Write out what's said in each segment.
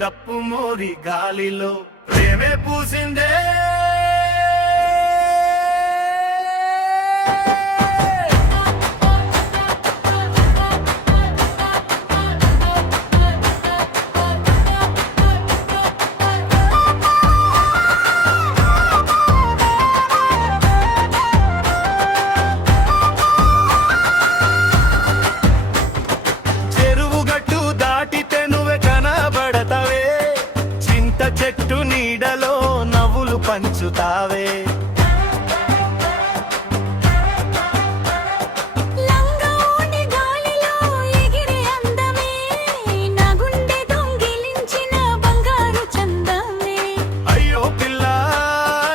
దప్పు మోరి గాలిలో ప్రేమే పూసిందే చెట్టు నీడలో నవ్వులు పంచుతావే లంగావోణి గాలిలో ఎగిరే అందమే నా గుండె దొంగిలించిన బంగారు చందమే అయ్యో పిల్ల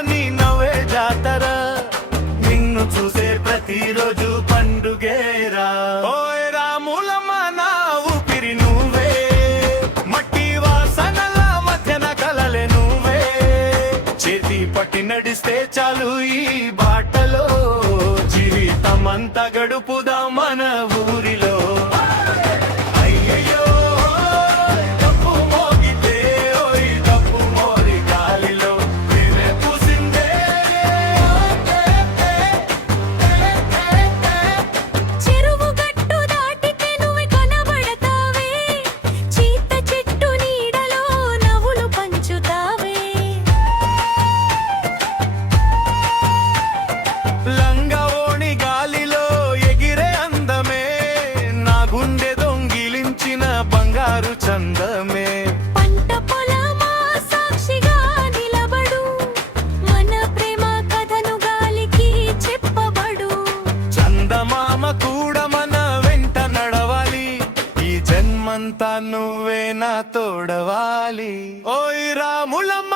నీ నవ్వే జాతర నిన్ను చూసే ప్రతిరోజు పండుగేరా ఓయ్ రాములమ్మ నా ఊపిరి నువ్వే మట్టి వాసనల మధ్యన కలలే నువ్వే చేతి పట్టి నడిస్తే చాలు ఈ బాటలో జీవితమంతా గడుపుదాం మన ఊరిలో అయ్యయ్యో డప్పు మోగితే ఓయ్ డప్పు మోరి గాలిలో ప్రేమే పూసిందే చెరువు గట్టు దాటితే నువ్వు కనబడతావే చీత చెట్టు నీడలో నవ్వులు పంచుతావే లంగావోణి గాలిలో ఎగిరే అందమే నా గుండె దొంగిలించిన బంగారు చందమే పంట పొలమా సాక్షిగా నిలబడు మన ప్రేమ కథను గాలికి చెప్పబడు చందమామ కూడా మన వెంట నడవాలి ఈ జన్మంతా నువ్వే నా తోడవాలి ఓయ్ రాములమ్మ